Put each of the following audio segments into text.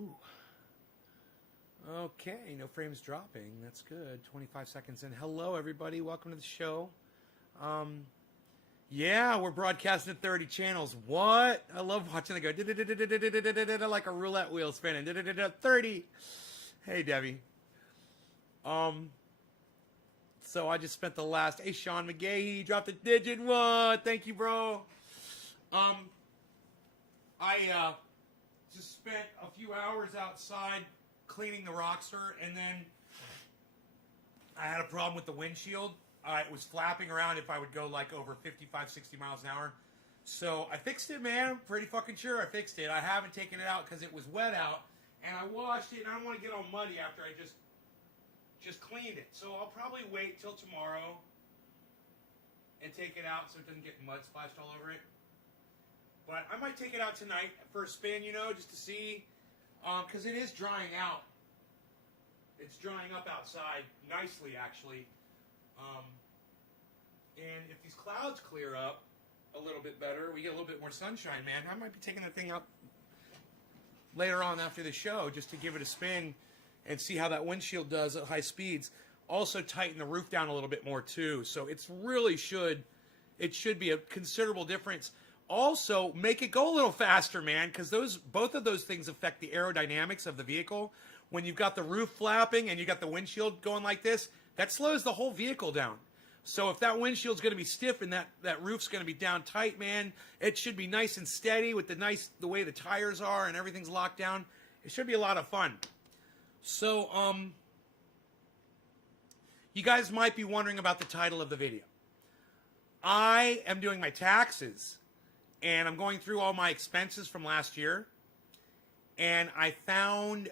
Ooh. Okay, no frames dropping. That's good. 25 seconds in. Hello, everybody. Welcome to the show. Yeah, we're broadcasting at 30 channels. What? I love watching it go like a roulette wheel spinning. 30. Hey, Debbie. So I just spent the last. Hey, Sean McGahee, dropped a digit. What? Thank you, bro. I just spent a few hours outside cleaning the Rockster, and then I had a problem with the windshield. It was flapping around if I would go like over 55, 60 miles an hour. So I fixed it, man. I'm pretty fucking sure I fixed it. I haven't taken it out because it was wet out, and I washed it, and I don't want to get all muddy after I just cleaned it. So I'll probably wait till tomorrow and take it out so it doesn't get mud splashed all over it. But I might take it out tonight for a spin, you know, just to see, because it is drying out. It's drying up outside nicely, actually. And if these clouds clear up a little bit better, we get a little bit more sunshine, man. I might be taking the thing up later on after the show just to give it a spin and see how that windshield does at high speeds. Also tighten the roof down a little bit more too. So it should be a considerable difference. Also, make it go a little faster, man, because both of those things affect the aerodynamics of the vehicle. When you've got the roof flapping and you got the windshield going like this, that slows the whole vehicle down. So if that windshield's going to be stiff and that roof's going to be down tight, man, it should be nice and steady with the way the tires are and everything's locked down. It should be a lot of fun. So, you guys might be wondering about the title of the video. I am doing my taxes, and I'm going through all my expenses from last year, and I found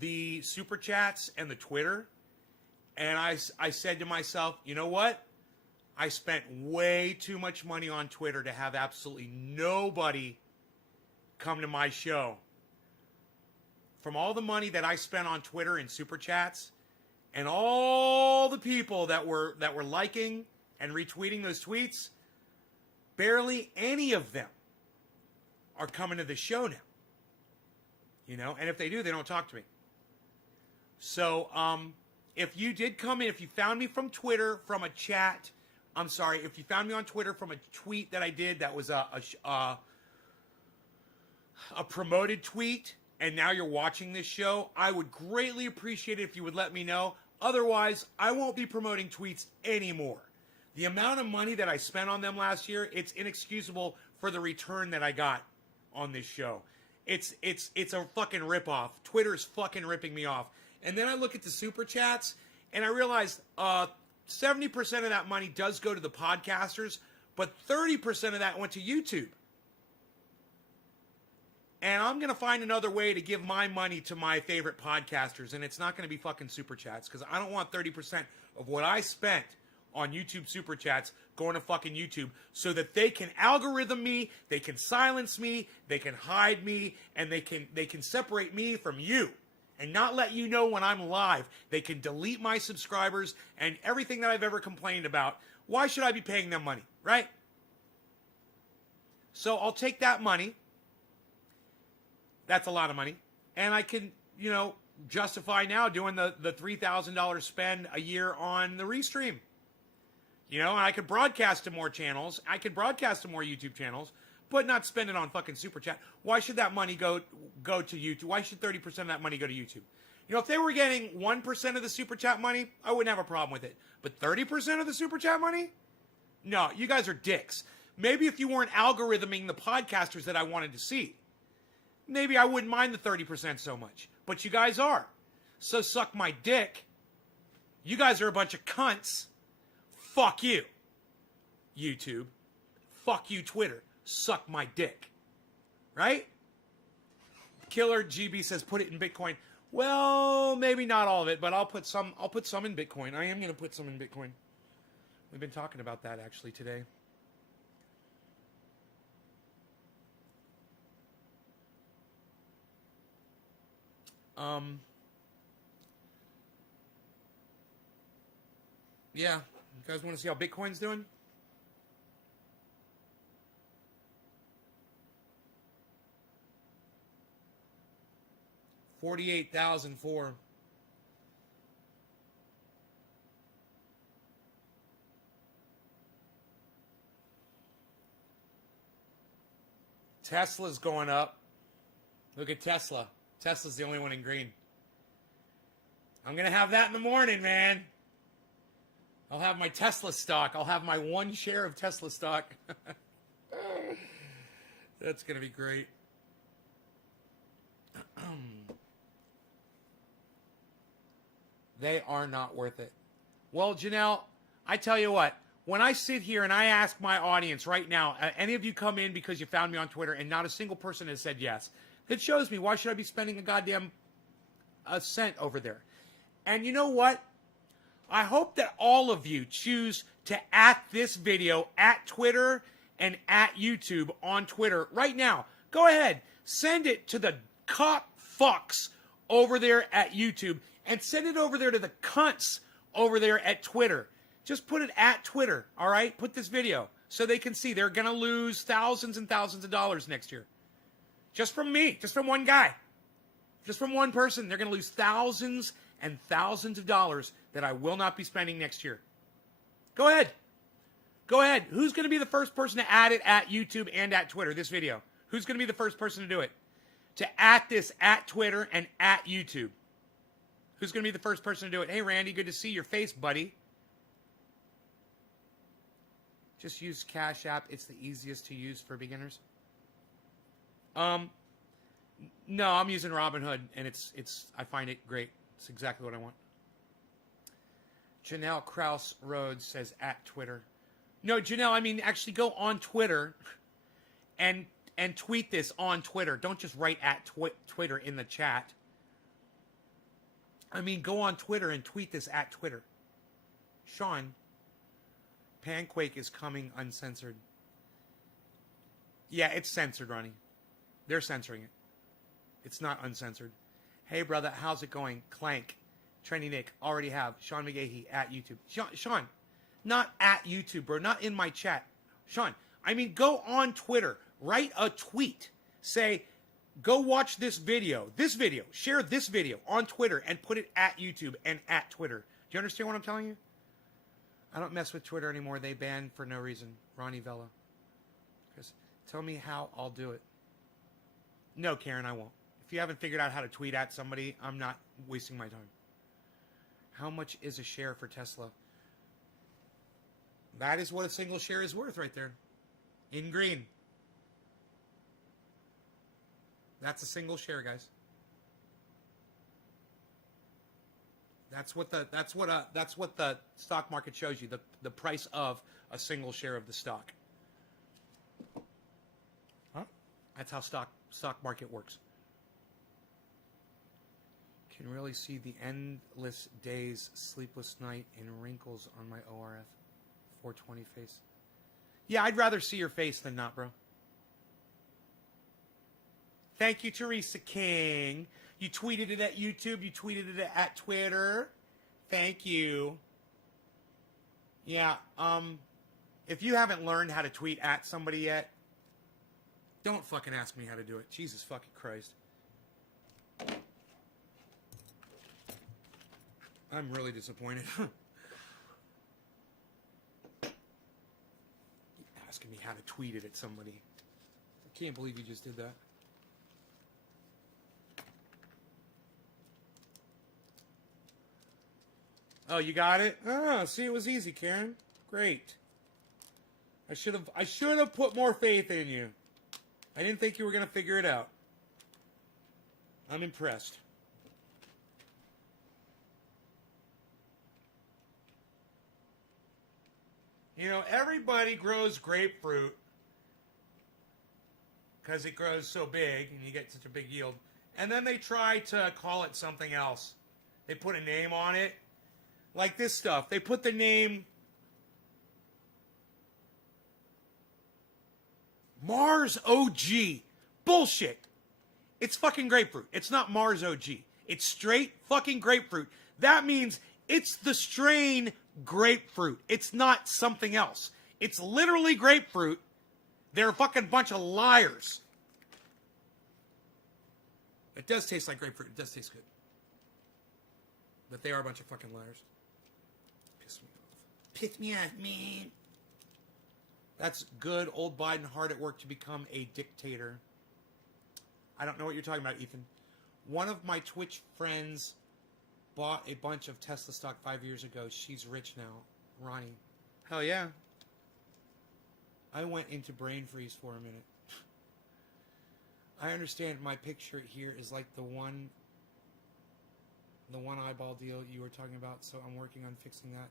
the Super Chats and the Twitter, and I said to myself, you know what? I spent way too much money on Twitter to have absolutely nobody come to my show. From all the money that I spent on Twitter and Super Chats, and all the people that were liking and retweeting those tweets, barely any of them are coming to the show now. You know, and if they do, they don't talk to me. So, if you did come in, if you found me from Twitter, from a chat, if you found me on Twitter from a tweet that I did that was a promoted tweet, and now you're watching this show, I would greatly appreciate it if you would let me know. Otherwise, I won't be promoting tweets anymore. The amount of money that I spent on them last year, it's inexcusable for the return that I got on this show. It's a fucking ripoff. Twitter's fucking ripping me off. And then I look at the Super Chats, and I realize 70% of that money does go to the podcasters, but 30% of that went to YouTube. And I'm going to find another way to give my money to my favorite podcasters, and it's not going to be fucking Super Chats, because I don't want 30% of what I spent on YouTube Super Chats going to fucking YouTube so that they can algorithm me, they can silence me, they can hide me, and they can separate me from you and not let you know when I'm live. They can delete my subscribers and everything that I've ever complained about. Why should I be paying them money, right? So I'll take that money. That's a lot of money. And I can, justify now doing the $3,000 spend a year on the Restream. And I could broadcast to more channels. I could broadcast to more YouTube channels, but not spend it on fucking Super Chat. Why should that money go to YouTube? Why should 30% of that money go to YouTube? If they were getting 1% of the Super Chat money, I wouldn't have a problem with it. But 30% of the Super Chat money? No, you guys are dicks. Maybe if you weren't algorithming the podcasters that I wanted to see, maybe I wouldn't mind the 30% so much. But you guys are. So suck my dick. You guys are a bunch of cunts. Fuck you, YouTube. Fuck you, Twitter. Suck my dick. Right? Killer GB says put it in Bitcoin. Well, maybe not all of it, but I'll put some in Bitcoin. I am going to put some in Bitcoin. We've been talking about that actually today. Yeah. You guys want to see how Bitcoin's doing? 48,004. Tesla's going up. Look at Tesla. Tesla's the only one in green. I'm going to have that in the morning, man. I'll have my Tesla stock. I'll have my 1 share of Tesla stock. That's going to be great. They are not worth it. Well, Janelle, I tell you what. When I sit here and I ask my audience right now, any of you come in because you found me on Twitter and not a single person has said yes, that shows me why should I be spending a cent over there? And you know what? I hope that all of you choose to at this video at Twitter and at YouTube on Twitter right now. Go ahead. Send it to the cop fucks over there at YouTube and send it over there to the cunts over there at Twitter. Just put it at Twitter, all right? Put this video so they can see they're going to lose thousands and thousands of dollars next year. Just from me, just from one guy, just from one person. They're going to lose thousands and thousands of dollars that I will not be spending next year. Go ahead. Go ahead. Who's going to be the first person to add it at YouTube and at Twitter, this video? Who's going to be the first person to do it? To at this at Twitter and at YouTube. Who's going to be the first person to do it? Hey, Randy, good to see your face, buddy. Just use Cash App. It's the easiest to use for beginners. No, I'm using Robinhood, and I find it great. It's exactly what I want. Janelle Krause Rhodes says at Twitter. No, Janelle, I mean actually go on Twitter and tweet this on Twitter. Don't just write at Twitter in the chat. I mean, go on Twitter and tweet this at Twitter. Sean, Panquake is coming uncensored. Yeah, it's censored, Ronnie. They're censoring it. It's not uncensored. Hey, brother, how's it going? Clank, Trendy Nick, already have. Sean McGahee at YouTube. Sean, not at YouTube, bro. Not in my chat. Sean, I mean, go on Twitter. Write a tweet. Say, go watch this video. Share this video on Twitter and put it at YouTube and at Twitter. Do you understand what I'm telling you? I don't mess with Twitter anymore. They ban for no reason. Ronnie Vella. Chris, tell me how I'll do it. No, Karen, I won't. If you haven't figured out how to tweet at somebody, I'm not wasting my time. How much is a share for Tesla? That is what a single share is worth right there. In green. That's a single share, guys. That's what the stock market shows you, the price of a single share of the stock. Huh? That's how stock market works. Can really see the endless days, sleepless night, and wrinkles on my ORF 420 face. Yeah, I'd rather see your face than not, bro. Thank you, Teresa King. You tweeted it at YouTube. You tweeted it at Twitter. Thank you. Yeah, if you haven't learned how to tweet at somebody yet, don't fucking ask me how to do it. Jesus fucking Christ. I'm really disappointed. Asking me how to tweet it at somebody. I can't believe you just did that. Oh, you got it? Oh, see, it was easy, Karen. Great. I should have put more faith in you. I didn't think you were going to figure it out. I'm impressed. You know, everybody grows grapefruit because it grows so big and you get such a big yield. And then they try to call it something else. They put a name on it. Like this stuff. They put the name Mars OG. Bullshit. It's fucking grapefruit. It's not Mars OG. It's straight fucking grapefruit. That means it's the strain grapefruit. It's not something else. It's literally grapefruit. They're a fucking bunch of liars. It does taste like grapefruit. It does taste good. But they are a bunch of fucking liars. Piss me off. Piss me off, man. That's good. Old Biden hard at work to become a dictator. I don't know what you're talking about, Ethan. One of my Twitch friends bought a bunch of Tesla stock 5 years ago. She's rich now. Ronnie. Hell yeah. I went into brain freeze for a minute. I understand my picture here is like the one eyeball deal you were talking about, so I'm working on fixing that.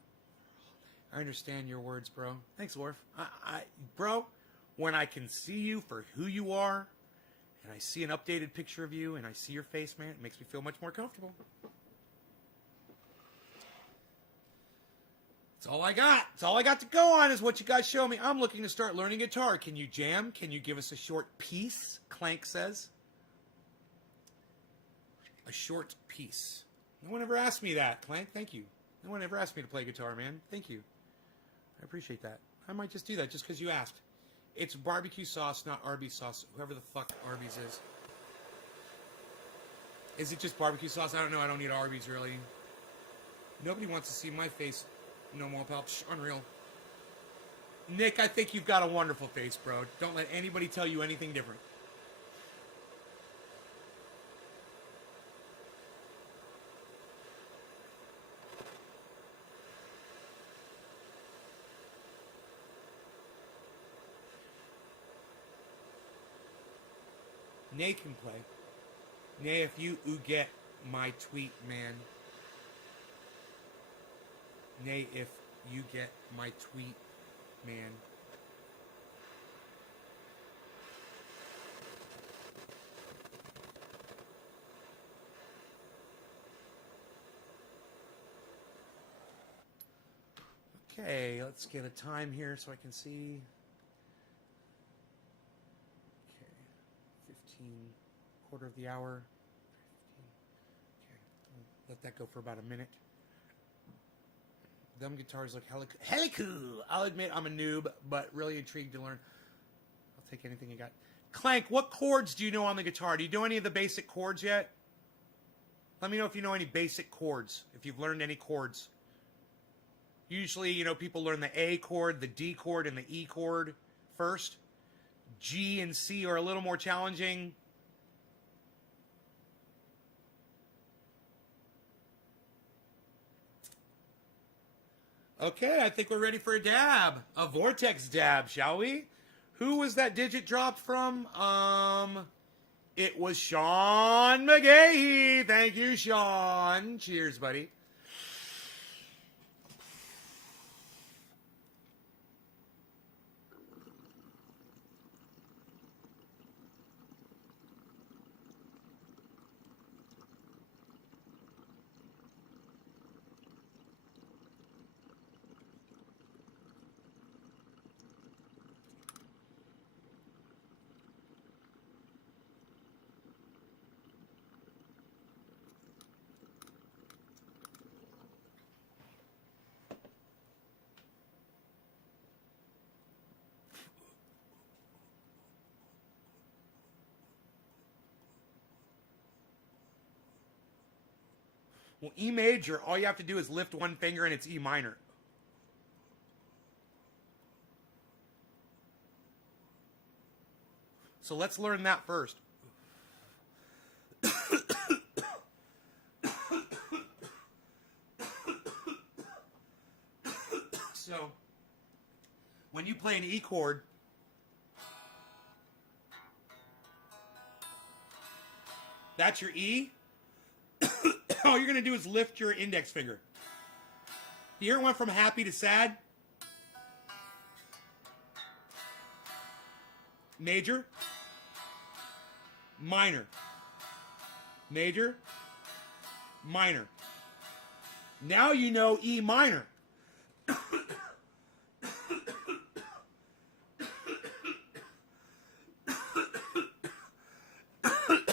I understand your words, bro. Thanks, Worf. Bro, when I can see you for who you are, and I see an updated picture of you, and I see your face, man, it makes me feel much more comfortable. That's all I got. That's all I got to go on is what you guys show me. I'm looking to start learning guitar. Can you jam? Can you give us a short piece? Clank says. A short piece. No one ever asked me that, Clank. Thank you. No one ever asked me to play guitar, man. Thank you. I appreciate that. I might just do that just because you asked. It's barbecue sauce, not Arby's sauce. Whoever the fuck Arby's is. Is it just barbecue sauce? I don't know. I don't need Arby's, really. Nobody wants to see my face. No more, pal. Psh, unreal. Nick, I think you've got a wonderful face, bro. Don't let anybody tell you anything different. Nay can play. Nay, if you get my tweet, man. Nay, if you get my tweet, man. Okay, let's get a time here so I can see. Okay, 15, quarter of the hour. 15. Okay, let that go for about a minute. Them guitars look hella cool. I'll admit I'm a noob, but really intrigued to learn. I'll take anything you got. Clank, what chords do you know on the guitar? Do you know any of the basic chords yet? Let me know if you know any basic chords, if you've learned any chords. Usually, you know, people learn the A chord, the D chord, and the E chord first. G and C are a little more challenging. Okay, I think we're ready for a dab. A vortex dab, shall we? Who was that digit dropped from? It was Sean McGahee. Thank you, Sean. Cheers, buddy. Well, E major, all you have to do is lift one finger and it's E minor. So let's learn that first. So, when you play an E chord, that's your E. All you're going to do is lift your index finger. You hear it went from happy to sad? Major. Minor. Major. Minor. Now you know E minor.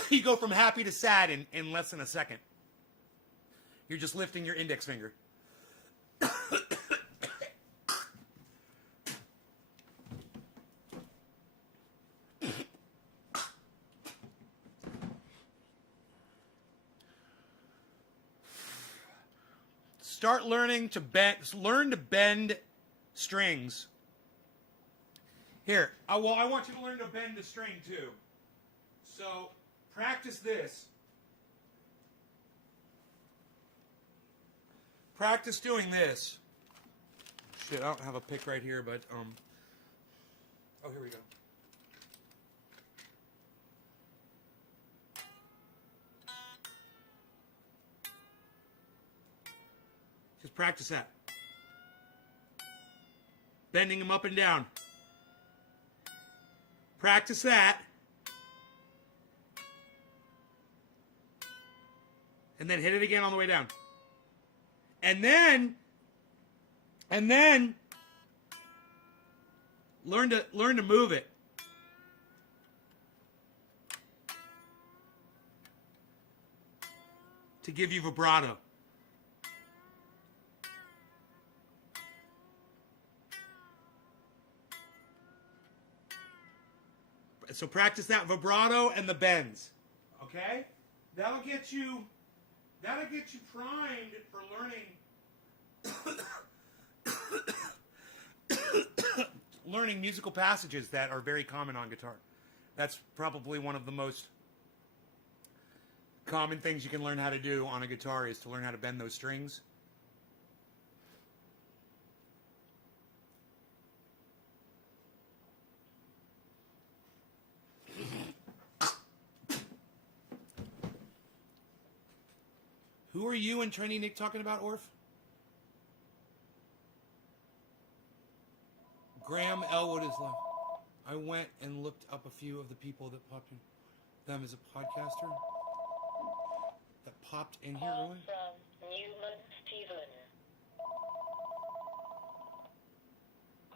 You go from happy to sad in less than a second. You're just lifting your index finger. start learning to learn to bend strings. Here, I want you to learn to bend the string too. So practice this. Practice doing this. Shit, I don't have a pick right here, but oh, here we go. Just practice that. Bending them up and down. Practice that. And then hit it again on the way down. And then learn to move it. To give you vibrato. So practice that vibrato and the bends. Okay? That'll get you primed for learning musical passages that are very common on guitar. That's probably one of the most common things you can learn how to do on a guitar is to learn how to bend those strings. Who are you and Trendy Nick talking about, Orf? Graham Elwood is left. I went and looked up a few of the people that popped in. Them as a podcaster that popped in here earlier. From Newman Stephen.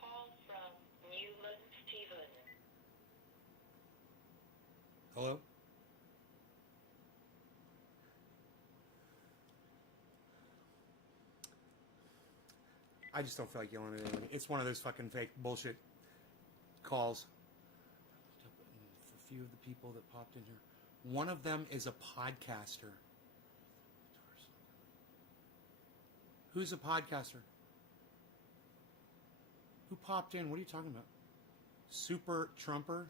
Call from Newman Stephen. Hello? I just don't feel like yelling at anyone. It's one of those fucking fake bullshit calls. For a few of the people that popped in here. One of them is a podcaster. Who's a podcaster? Who popped in? What are you talking about? Super Trumper?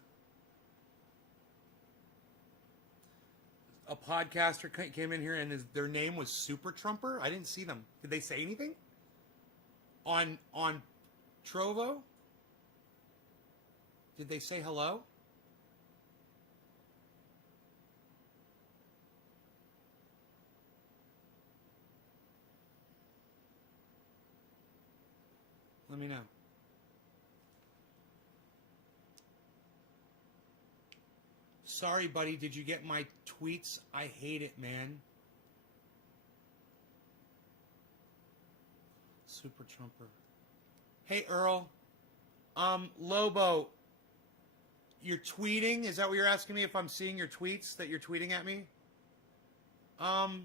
A podcaster came in here and their name was Super Trumper? I didn't see them. Did they say anything? On Trovo? Did they say hello? Let me know. Sorry, buddy. Did you get my tweets? I hate it, man. Super Trumper. Hey, Earl. Lobo. You're tweeting? Is that what you're asking me? If I'm seeing your tweets that you're tweeting at me? High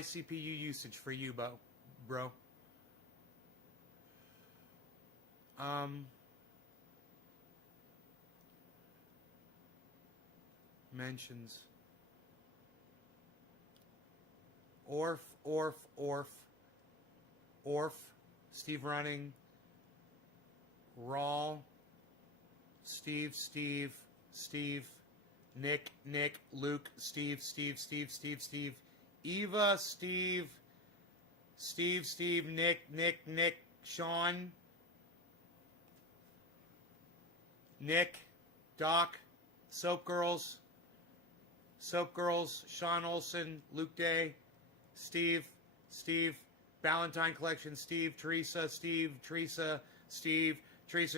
CPU usage for you, bro. Mentions. Orf. Steve Running. Rawl. Steve. Nick. Luke. Steve. Eva. Steve. Nick. Sean. Nick. Doc. Soap Girls. Sean Olson. Luke Day. Steve, Valentine Collection, Steve, Teresa, Steve, Teresa, Steve, Teresa,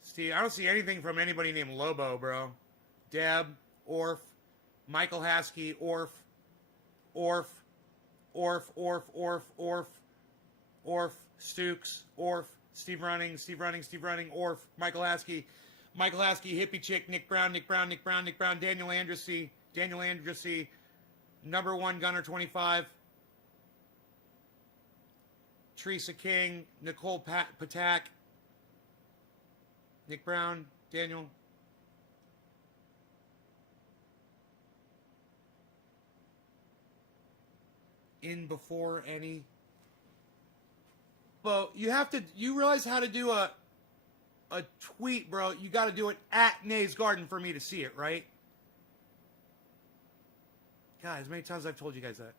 Steve. I don't see anything from anybody named Lobo, bro. Deb, Orf, Michael Haskey, Orf, Stukes, Orf, Steve Running, Orf, Michael Haskey, Hippie Chick, Nick Brown, Daniel Andressy, number one Gunner 25, Teresa King, Nicole Patak, Nick Brown, Daniel. in before any. Well, you realize how to do a tweet, bro. You got to do it at Nay's Garden for me to see it, right? God, as many times as I've told you guys that.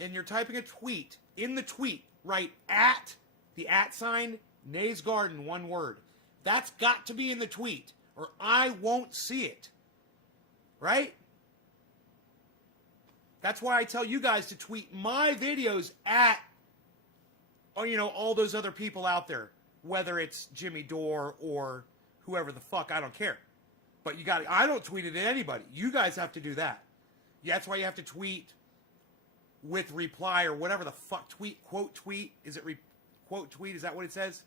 And you're typing a tweet. In the tweet, write at, the at sign, Nay's Garden, one word. That's got to be in the tweet, or I won't see it. Right? That's why I tell you guys to tweet my videos at, all those other people out there. Whether it's Jimmy Dore or whoever the fuck, I don't care. But I don't tweet it at anybody. You guys have to do that. Yeah, that's why you have to tweet with reply or whatever the fuck. Quote tweet. Is it quote tweet? Is that what it says?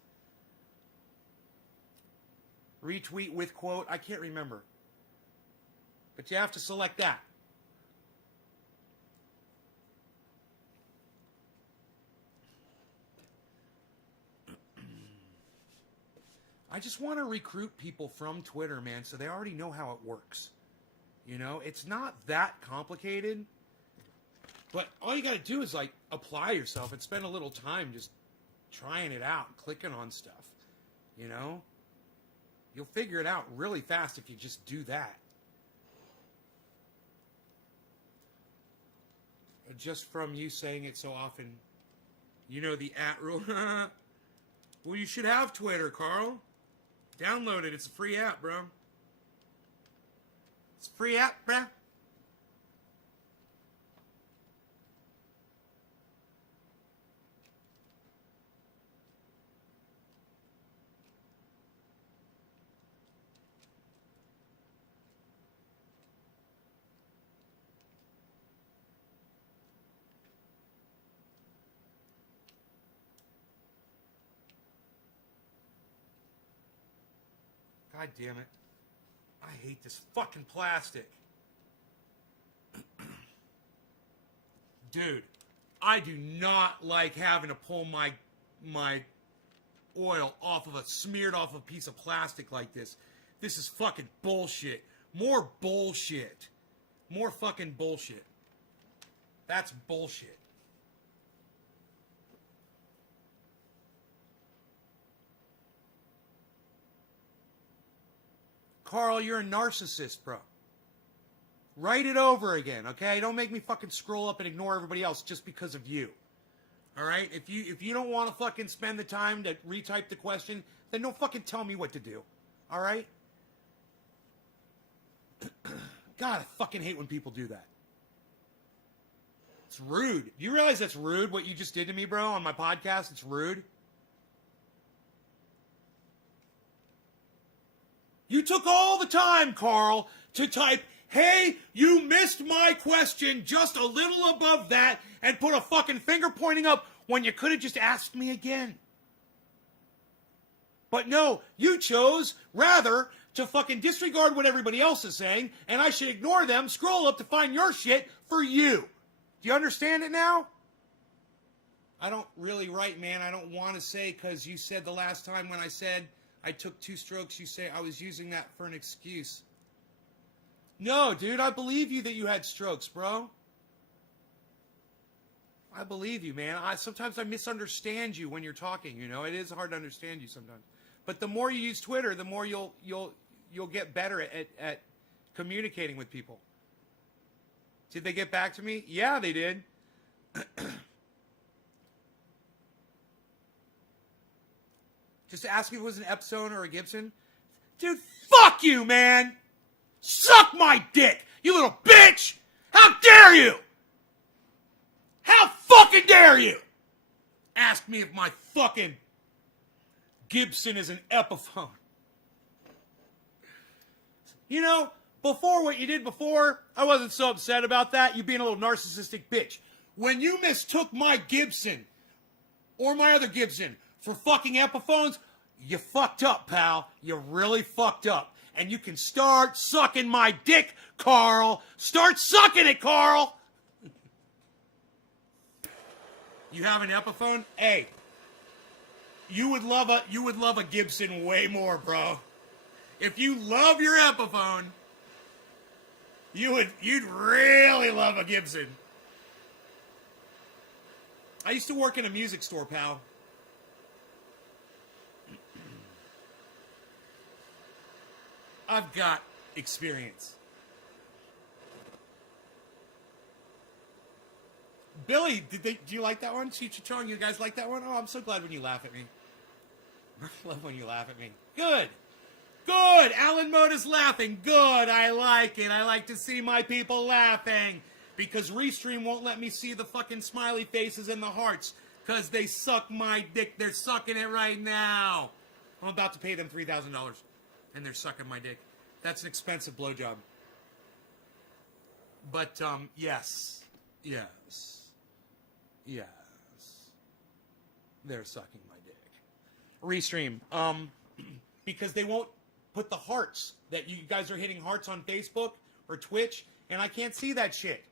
Retweet with quote. I can't remember. But you have to select that. I just want to recruit people from Twitter, man, so they already know how it works. It's not that complicated. But all you got to do is, apply yourself and spend a little time just trying it out, clicking on stuff. You'll figure it out really fast if you just do that. Just from you saying it so often, the at rule. Well, you should have Twitter, Carl. Download it. It's a free app, bro. It's a free app, bro. God damn it. I hate this fucking plastic. Dude, I do not like having to pull my oil smeared off a piece of plastic like this. This is fucking bullshit. More bullshit. More fucking bullshit. That's bullshit. Carl, you're a narcissist, bro. Write it over again, okay? Don't make me fucking scroll up and ignore everybody else just because of you. All right? If you don't want to fucking spend the time to retype the question, then don't fucking tell me what to do. All right? God, I fucking hate when people do that. It's rude. Do you realize that's rude, what you just did to me, bro, on my podcast? It's rude. You took all the time, Carl, to type, hey, you missed my question just a little above that, and put a fucking finger pointing up when you could have just asked me again. But no, you chose, rather, to fucking disregard what everybody else is saying, and I should ignore them, scroll up to find your shit for you. Do you understand it now? I don't really write, man. I don't want to say, because you said the last time when I said I took 2 strokes, you say I was using that for an excuse. No, dude, I believe you that you had strokes, bro. I believe you, man. Sometimes I misunderstand you when you're talking, It is hard to understand you sometimes. But the more you use Twitter, the more you'll get better at communicating with people. Did they get back to me? Yeah, they did. Just ask me if it was an Epson or a Gibson. Dude, fuck you, man! Suck my dick, you little bitch! How dare you! How fucking dare you! Ask me if my fucking Gibson is an Epiphone. Before what you did before, I wasn't so upset about that. You being a little narcissistic bitch. When you mistook my Gibson or my other Gibson for fucking Epiphones, you fucked up, pal. You really fucked up. And you can start sucking my dick, Carl. Start sucking it, Carl. You have an Epiphone? Hey, you would love a Gibson way more, bro. If you love your Epiphone, you'd really love a Gibson. I used to work in a music store, pal. I've got experience. Billy, do you like that one? Cheech and Chong, you guys like that one? Oh, I'm so glad when you laugh at me. I love when you laugh at me. Good. Good. Alan Moda's laughing. Good. I like it. I like to see my people laughing. Because Restream won't let me see the fucking smiley faces and the hearts. Because they suck my dick. They're sucking it right now. I'm about to pay them $3,000. And they're sucking my dick. That's an expensive blowjob. But, yes. Yes. Yes. They're sucking my dick. Restream. Because they won't put the hearts that you guys are hitting hearts on Facebook or Twitch, and I can't see that shit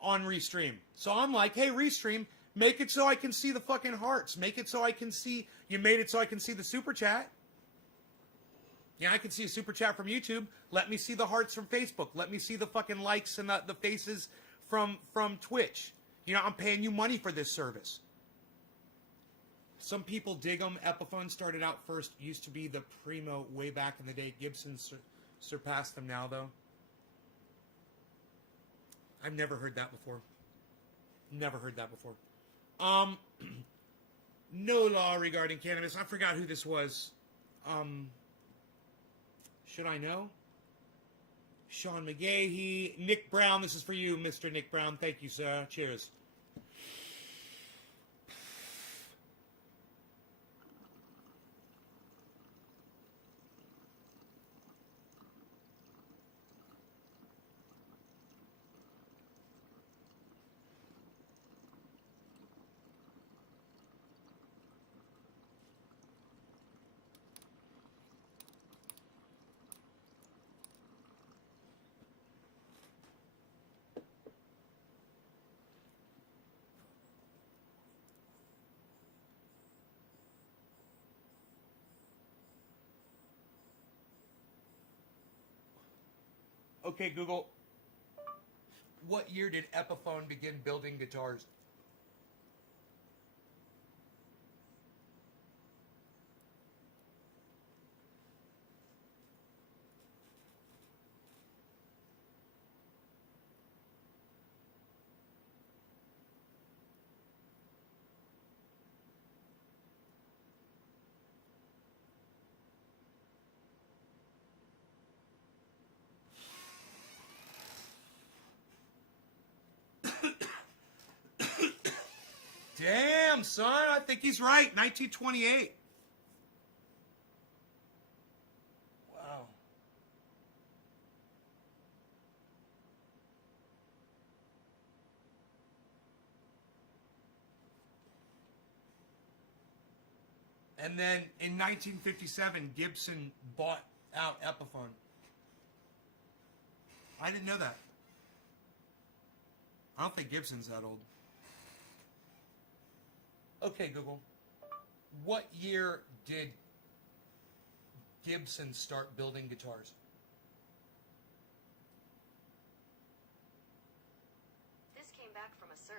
on Restream. So I'm like, hey, Restream, make it so I can see the fucking hearts. Make it so I can see, you made it so I can see the super chat. Yeah, I can see a super chat from YouTube. Let me see the hearts from Facebook. Let me see the fucking likes and the faces from Twitch. You know, I'm paying you money for this service. Some people dig them. Epiphone started out first. Used to be the primo way back in the day. Gibson surpassed them now, though. I've never heard that before. Never heard that before. No law regarding cannabis. I forgot who this was. Should I know? Sean McGahee. Nick Brown. This is for you, Mr. Nick Brown. Thank you, sir. Cheers. Okay, Google. What year did Epiphone begin building guitars? Damn, son, I think he's right. 1928. Wow. And then in 1957, Gibson bought out Epiphone. I didn't know that. I don't think Gibson's that old. Okay, Google. What year did Gibson start building guitars? This came back from a search.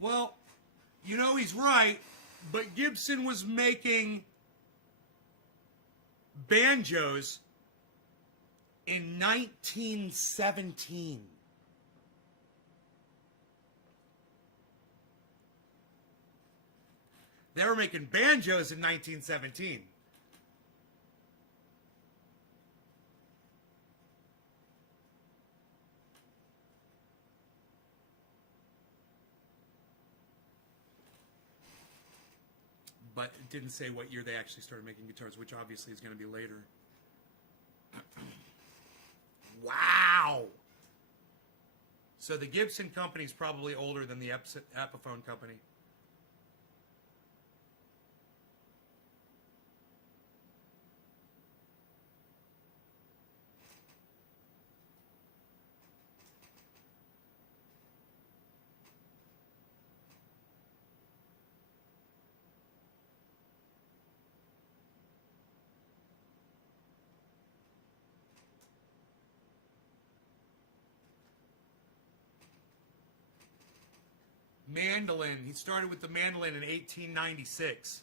Well, you know he's right, but Gibson was making banjos in 1917. They were making banjos in 1917. But it didn't say what year they actually started making guitars, which obviously is going to be later. Wow! So the Gibson company is probably older than the Epiphone company. – mandolin. He started with the mandolin in 1896.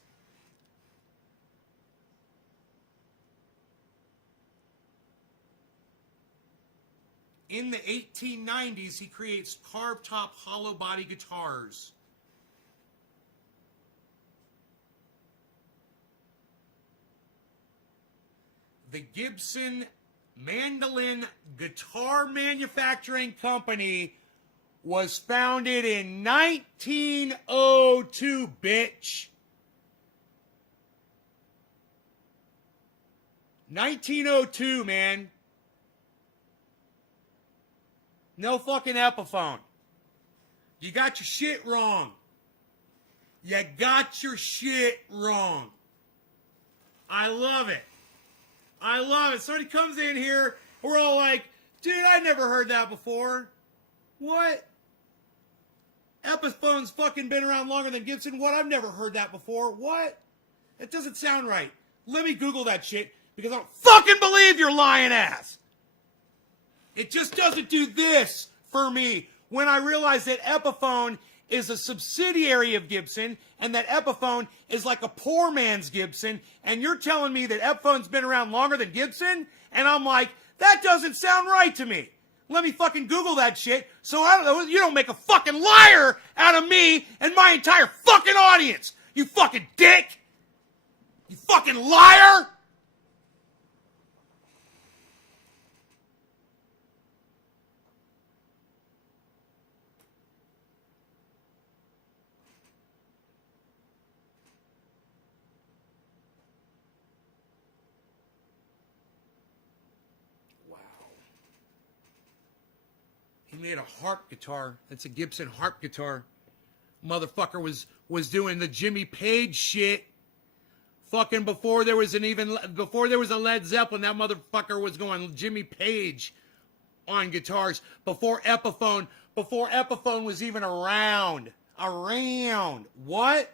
In the 1890s, he creates carved top hollow body guitars. The Gibson Mandolin Guitar Manufacturing Company was founded in 1902, bitch. 1902, man. No fucking Epiphone. You got your shit wrong. You got your shit wrong. I love it. I love it. Somebody comes in here, we're all like, dude, I never heard that before. What? Epiphone's fucking been around longer than Gibson? What? I've never heard that before. What? That doesn't sound right. Let me Google that shit because I don't fucking believe your lying ass. It just doesn't do this for me when I realize that Epiphone is a subsidiary of Gibson and that Epiphone is like a poor man's Gibson, and you're telling me that Epiphone's been around longer than Gibson? And I'm like, that doesn't sound right to me. Let me fucking Google that shit so I don't know, you don't make a fucking liar out of me and my entire fucking audience. You fucking dick. You fucking liar. He made a harp guitar. That's a Gibson harp guitar. Motherfucker was doing the Jimmy Page shit. Fucking before there was a Led Zeppelin, that motherfucker was going Jimmy Page on guitars. Before Epiphone was even around. What?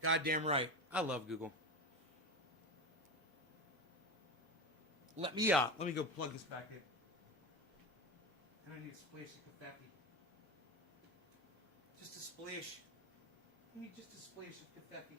Goddamn right. I love Google. Let me go plug this back in. And I need a splash of coffee. Just a splash. I need just a splash of coffee.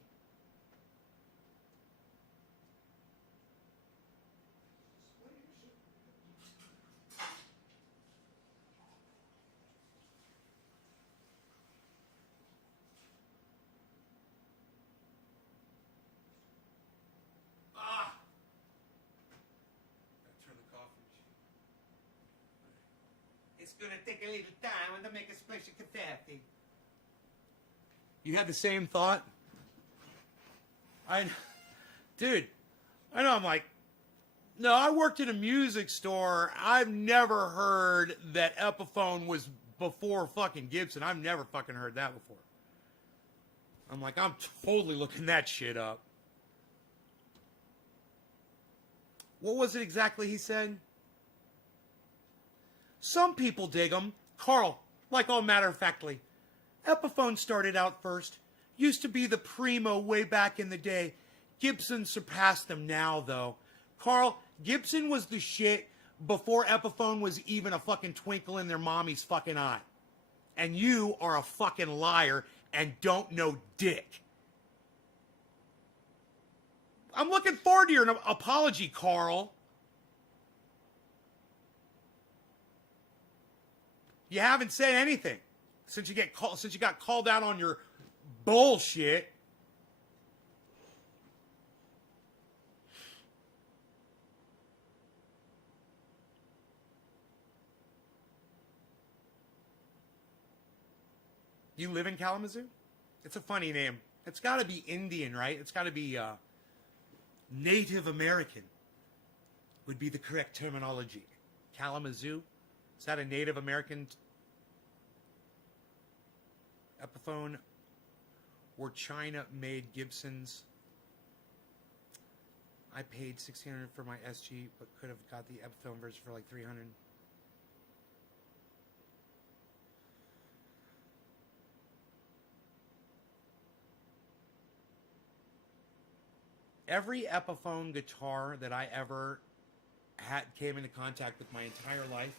It's gonna take a little time to make a splash of coffee. You had the same thought? Dude, I know. I'm like, no, I worked in a music store. I've never heard that Epiphone was before fucking Gibson. I've never fucking heard that before. I'm like, I'm totally looking that shit up. What was it exactly he said? Some people dig them. Carl, like all matter-of-factly, Epiphone started out first. Used to be the primo way back in the day. Gibson surpassed them now, though. Carl, Gibson was the shit before Epiphone was even a fucking twinkle in their mommy's fucking eye. And you are a fucking liar and don't know dick. I'm looking forward to your apology, Carl. You haven't said anything since you got called out on your bullshit. You live in Kalamazoo? It's a funny name. It's got to be Indian, right? It's got to be Native American would be the correct terminology. Kalamazoo? Is that a Native American Epiphone or China made Gibsons? I paid $1,600 for my SG, but could have got the Epiphone version for like $300. Every Epiphone guitar that I ever came into contact with my entire life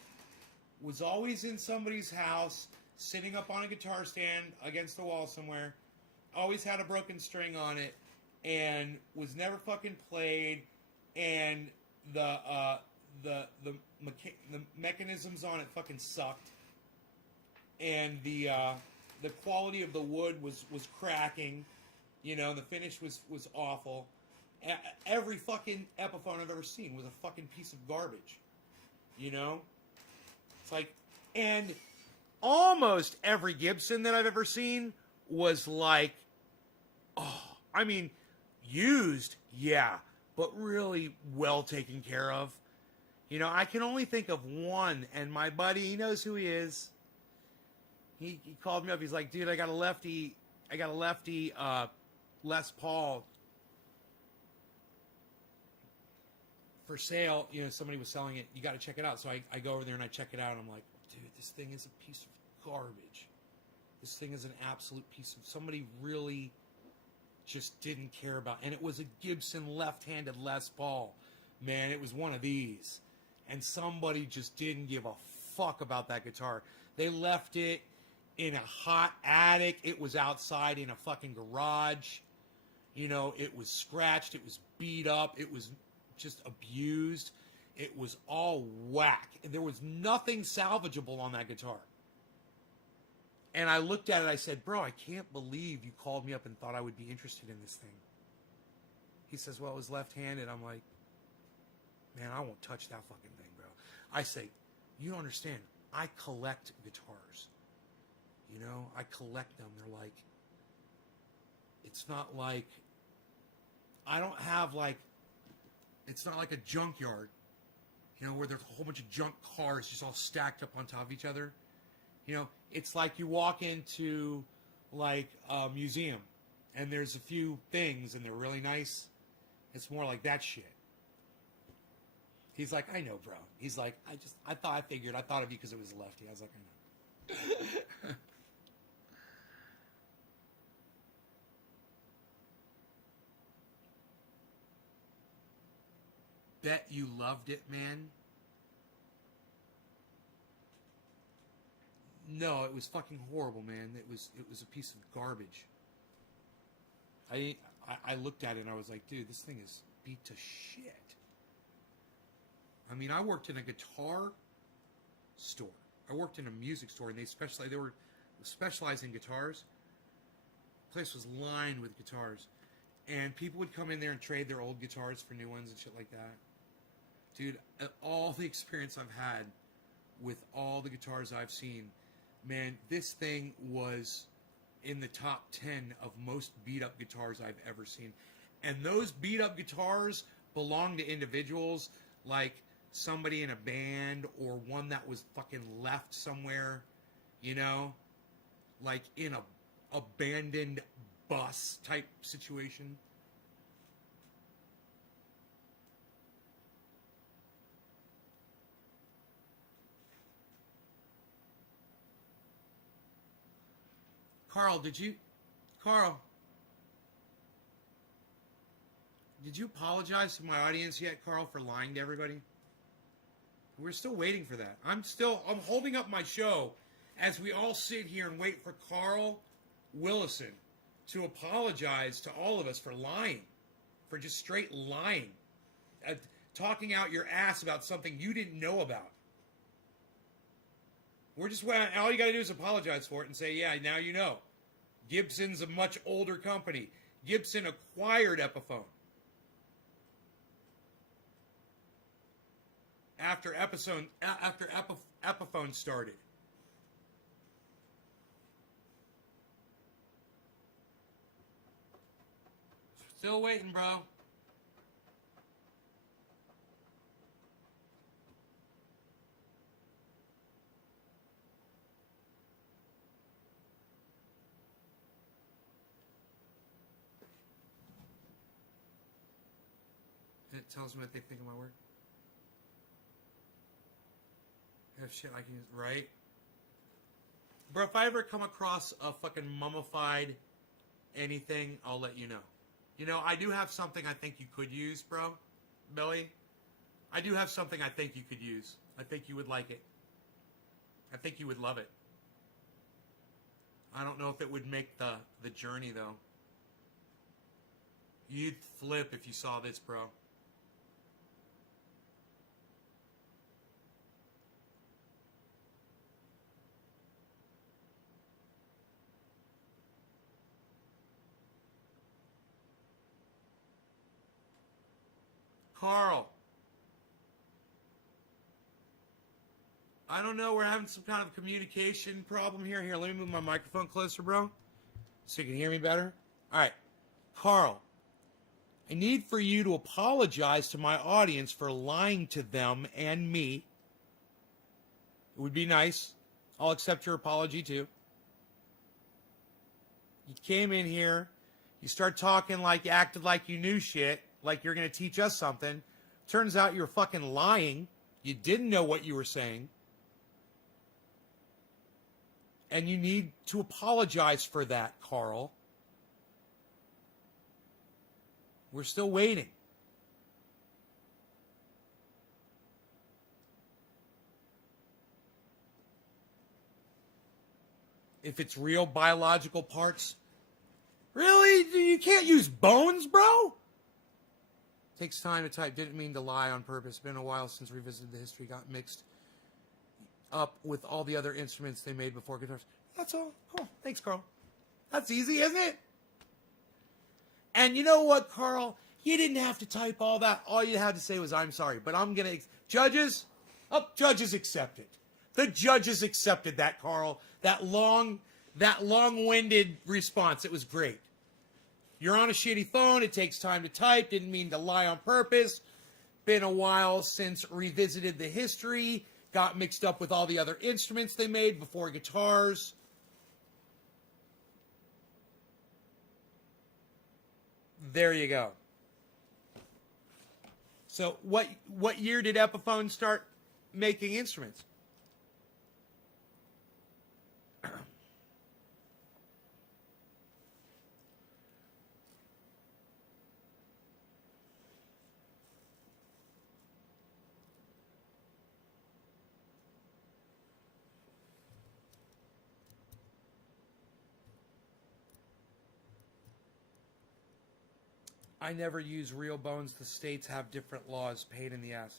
was always in somebody's house, sitting up on a guitar stand against the wall somewhere. Always had a broken string on it, and was never fucking played. And the mechanisms on it fucking sucked. And the quality of the wood was cracking. You know, the finish was awful. Every fucking Epiphone I've ever seen was a fucking piece of garbage. You know? It's like, and almost every Gibson that I've ever seen was like, oh, I mean, used, yeah, but really well taken care of. You know, I can only think of one, and my buddy, he knows who he is. He called me up. He's like, dude, I got a lefty Les Paul for sale. You know, somebody was selling it. You got to check it out. So I go over there and I check it out. And I'm like, dude, this thing is a piece of garbage. This thing is an absolute piece of, somebody really just didn't care about. And it was a Gibson left-handed Les Paul. Man, it was one of these. And somebody just didn't give a fuck about that guitar. They left it in a hot attic. It was outside in a fucking garage. You know, it was scratched. It was beat up. It was just abused. It was all whack. And there was nothing salvageable on that guitar. And I looked at it. I said, bro, I can't believe you called me up and thought I would be interested in this thing. He says, well, it was left-handed. I'm like, man, I won't touch that fucking thing, bro. I say, you don't understand. I collect guitars. You know, I collect them. They're like, it's not like, I don't have like, it's not like a junkyard, you know, where there's a whole bunch of junk cars just all stacked up on top of each other. You know, it's like you walk into like a museum and there's a few things and they're really nice. It's more like that shit. He's like, I know, bro. He's like, I thought of you because it was a lefty. I was like, I know. Bet you loved it, man. No, it was fucking horrible, man. It was a piece of garbage. I looked at it and I was like, dude, this thing is beat to shit. I mean, I worked in a guitar store. I worked in a music store, and they were specialized in guitars. The place was lined with guitars, and people would come in there and trade their old guitars for new ones and shit like that. Dude, all the experience I've had with all the guitars I've seen, man, this thing was in the top 10 of most beat-up guitars I've ever seen. And those beat-up guitars belong to individuals like somebody in a band or one that was fucking left somewhere, you know, like in a abandoned bus type situation. Carl, did you apologize to my audience yet, Carl, for lying to everybody? We're still waiting for that. I'm holding up my show as we all sit here and wait for Carl Willison to apologize to all of us for lying, for just straight lying, talking out your ass about something you didn't know about. We're just, all you got to do is apologize for it and say, yeah, now you know. Gibson's a much older company. Gibson acquired Epiphone. After Epiphone started. Still waiting, bro. It tells me what they think of my work. Have shit I can use, right? Bro, if I ever come across a fucking mummified anything, I'll let you know. You know, I do have something I think you could use, bro. Billy. I do have something I think you could use. I think you would like it. I think you would love it. I don't know if it would make the journey, though. You'd flip if you saw this, bro. Carl. I don't know. We're having some kind of communication problem here. Here, let me move my microphone closer, bro, so you can hear me better. All right. Carl, I need for you to apologize to my audience for lying to them and me. It would be nice. I'll accept your apology, too. You came in here. You start talking like you acted like you knew shit, like you're going to teach us something. Turns out you're fucking lying. You didn't know what you were saying. And you need to apologize for that, Carl. We're still waiting. If it's real biological parts. Really? You can't use bones, bro? Takes time to type. Didn't mean to lie on purpose. Been a while since revisited the history. Got mixed up with all the other instruments they made before guitars. That's all. Oh, thanks, Carl. That's easy, isn't it? And you know what, Carl? You didn't have to type all that. All you had to say was, I'm sorry. But I'm going to... Judges? Oh, judges accepted. The judges accepted that, Carl. That long-winded response. It was great. You're on a shitty phone. It takes time to type. Didn't mean to lie on purpose. Been a while since revisited the history. Got mixed up with all the other instruments they made before guitars. There you go. So what year did Epiphone start making instruments? I never use real bones. The states have different laws. Pain in the ass.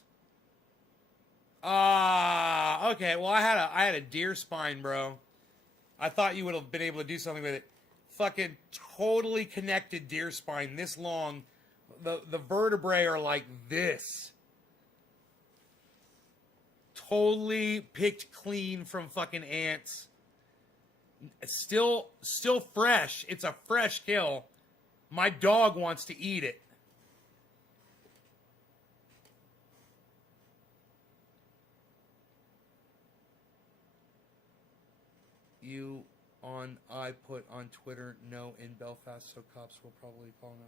Okay. Well, I had a deer spine, bro. I thought you would have been able to do something with it. Fucking totally connected deer spine, this long. The vertebrae are like this. Totally picked clean from fucking ants. Still fresh. It's a fresh kill. My dog wants to eat it. You on I put on Twitter no in Belfast, so cops will probably call now.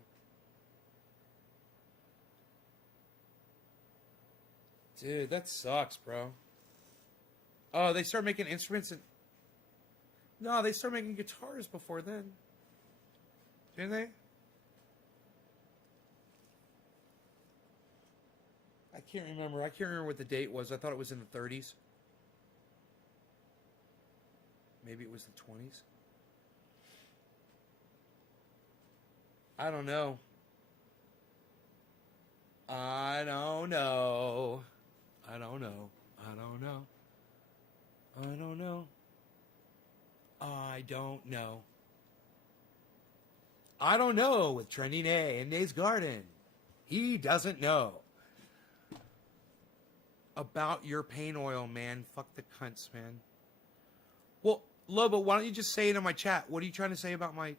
Dude, that sucks, bro. Oh, they start making instruments and... No, they start making guitars before then. Didn't they? I can't remember. I can't remember what the date was. I thought it was in the 30s. Maybe it was the 20s. I don't know. I don't know. I don't know. I don't know. I don't know. I don't know. I don't know with Trendy Nay in Nay's Garden. He doesn't know. About your pain oil, man. Fuck the cunts, man. Well, Lobo, why don't you just say it in my chat? What are you trying to say about my...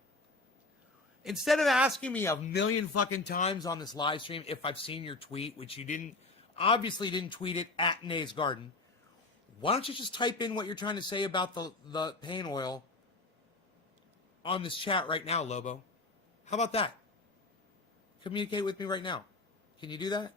Instead of asking me a million fucking times on this live stream if I've seen your tweet, which you didn't, obviously didn't tweet it at Nay's Garden, why don't you just type in what you're trying to say about the pain oil on this chat right now, Lobo? How about that? Communicate with me right now. Can you do that?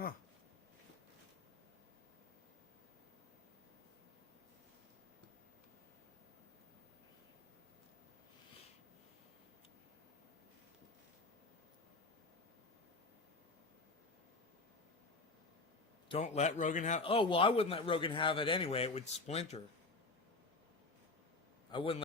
Huh. Don't let Rogan have. Oh well, I wouldn't let Rogan have it anyway. It would splinter. I wouldn't.